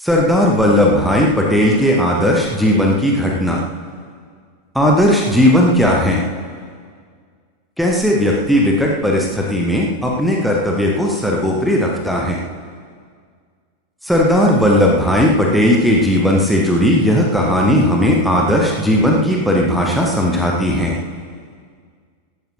सरदार वल्लभ भाई पटेल के आदर्श जीवन की घटना। आदर्श जीवन क्या है? कैसे व्यक्ति विकट परिस्थिति में अपने कर्तव्य को सर्वोपरि रखता है। सरदार वल्लभ भाई पटेल के जीवन से जुड़ी यह कहानी हमें आदर्श जीवन की परिभाषा समझाती है।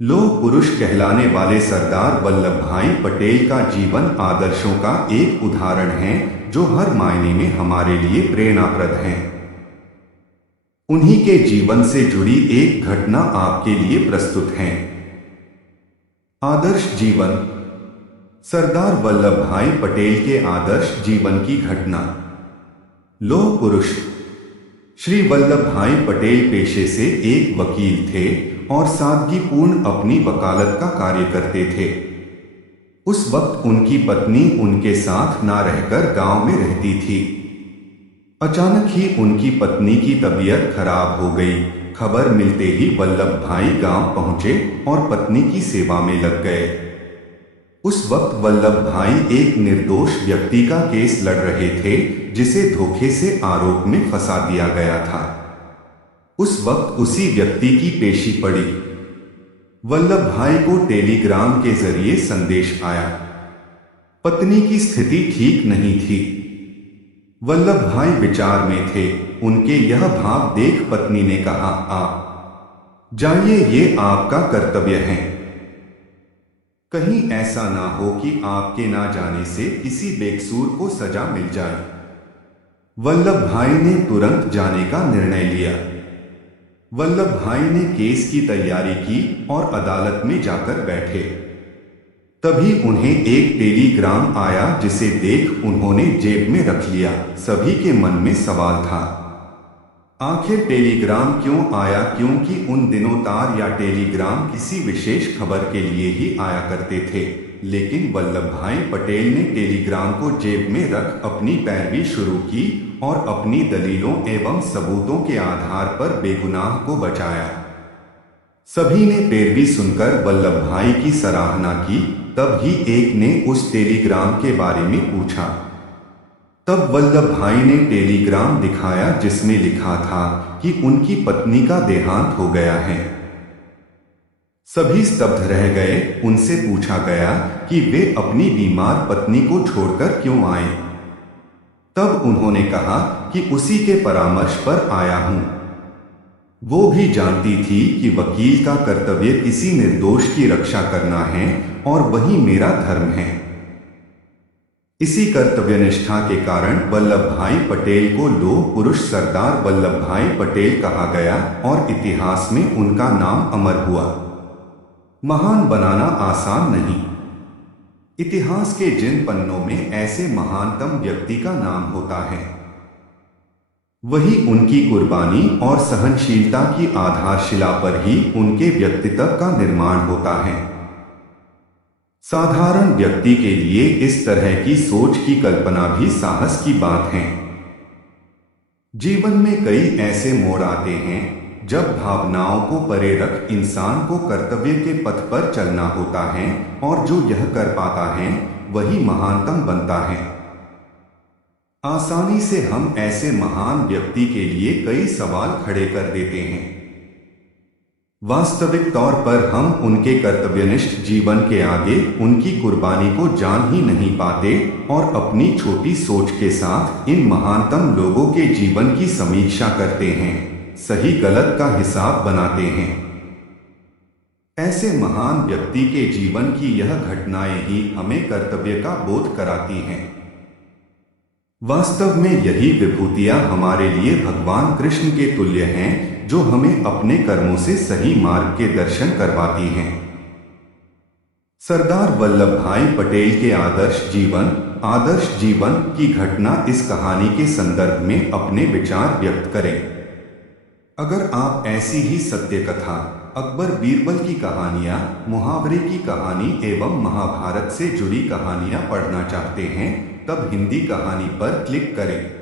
लोह पुरुष कहलाने वाले सरदार वल्लभ भाई पटेल का जीवन आदर्शों का एक उदाहरण है जो हर मायने में हमारे लिए प्रेरणाप्रद है। उन्हीं के जीवन से जुड़ी एक घटना आपके लिए प्रस्तुत है। आदर्श जीवन। सरदार वल्लभ भाई पटेल के आदर्श जीवन की घटना। लोह पुरुष। श्री वल्लभ भाई पटेल पेशे से एक वकील थे और सादगीपूर्ण अपनी वकालत का कार्य करते थे। उस वक्त उनकी पत्नी उनके साथ ना रहकर गांव में रहती थी। अचानक ही उनकी पत्नी की तबीयत खराब हो गई। खबर मिलते ही वल्लभ भाई गांव पहुंचे और पत्नी की सेवा में लग गए। उस वक्त वल्लभ भाई एक निर्दोष व्यक्ति का केस लड़ रहे थे जिसे धोखे से आरोप में फंसा दिया गया था। उस वक्त उसी व्यक्ति की पेशी पड़ी। वल्लभ भाई को टेलीग्राम के जरिए संदेश आया। पत्नी की स्थिति ठीक नहीं थी। वल्लभ भाई विचार में थे। उनके यह भाव देख पत्नी ने कहा, आप जाइए, ये आपका कर्तव्य है। कहीं ऐसा ना हो कि आपके ना जाने से किसी बेकसूर को सजा मिल जाए। वल्लभ भाई ने तुरंत जाने का निर्णय लिया। वल्लभ भाई ने केस की तैयारी की और अदालत में जाकर बैठे। तभी उन्हें एक टेलीग्राम आया जिसे देख उन्होंने जेब में रख लिया। सभी के मन में सवाल था, आखिर टेलीग्राम क्यों आया? क्योंकि उन दिनों तार या टेलीग्राम किसी विशेष खबर के लिए ही आया करते थे। लेकिन वल्लभ भाई पटेल ने टेलीग्राम को जेब में रख अपनी पैरवी शुरू की और अपनी दलीलों एवं सबूतों के आधार पर बेगुनाह को बचाया। सभी ने पैरवी सुनकर वल्लभ भाई की सराहना की। तब ही एक ने उस टेलीग्राम के बारे में पूछा। तब वल्लभ भाई ने टेलीग्राम दिखाया जिसमें लिखा था कि उनकी पत्नी का देहांत हो गया है। सभी स्तब्ध रह गए। उनसे पूछा गया कि वे अपनी बीमार पत्नी को छोड़कर क्यों आए। तब उन्होंने कहा कि उसी के परामर्श पर आया हूं। वो भी जानती थी कि वकील का कर्तव्य किसी निर्दोष की रक्षा करना है और वही मेरा धर्म है। इसी कर्तव्यनिष्ठा के कारण वल्लभ भाई पटेल को लोह पुरुष सरदार वल्लभ भाई पटेल कहा गया और इतिहास में उनका नाम अमर हुआ। महान बनाना आसान नहीं। इतिहास के जिन पन्नों में ऐसे महानतम व्यक्ति का नाम होता है, वही उनकी कुर्बानी और सहनशीलता की आधारशिला पर ही उनके व्यक्तित्व का निर्माण होता है। साधारण व्यक्ति के लिए इस तरह की सोच की कल्पना भी साहस की बात है। जीवन में कई ऐसे मोड़ आते हैं जब भावनाओं को परे रख इंसान को कर्तव्य के पथ पर चलना होता है और जो यह कर पाता है वही महानतम बनता है। आसानी से हम ऐसे महान व्यक्ति के लिए कई सवाल खड़े कर देते हैं। वास्तविक तौर पर हम उनके कर्तव्यनिष्ठ जीवन के आगे उनकी कुर्बानी को जान ही नहीं पाते और अपनी छोटी सोच के साथ इन महानतम लोगों के जीवन की समीक्षा करते हैं, सही गलत का हिसाब बनाते हैं। ऐसे महान व्यक्ति के जीवन की यह घटनाएं ही हमें कर्तव्य का बोध कराती हैं। वास्तव में यही विभूतियां हमारे लिए भगवान कृष्ण के तुल्य हैं जो हमें अपने कर्मों से सही मार्ग के दर्शन करवाती हैं। सरदार वल्लभ भाई पटेल के आदर्श जीवन की घटना इस कहानी के संदर्भ में अपने विचार व्यक्त करें। अगर आप ऐसी ही सत्य कथा, अकबर बीरबल की कहानियां, मुहावरे की कहानी एवं महाभारत से जुड़ी कहानियां पढ़ना चाहते हैं तब हिंदी कहानी पर क्लिक करें।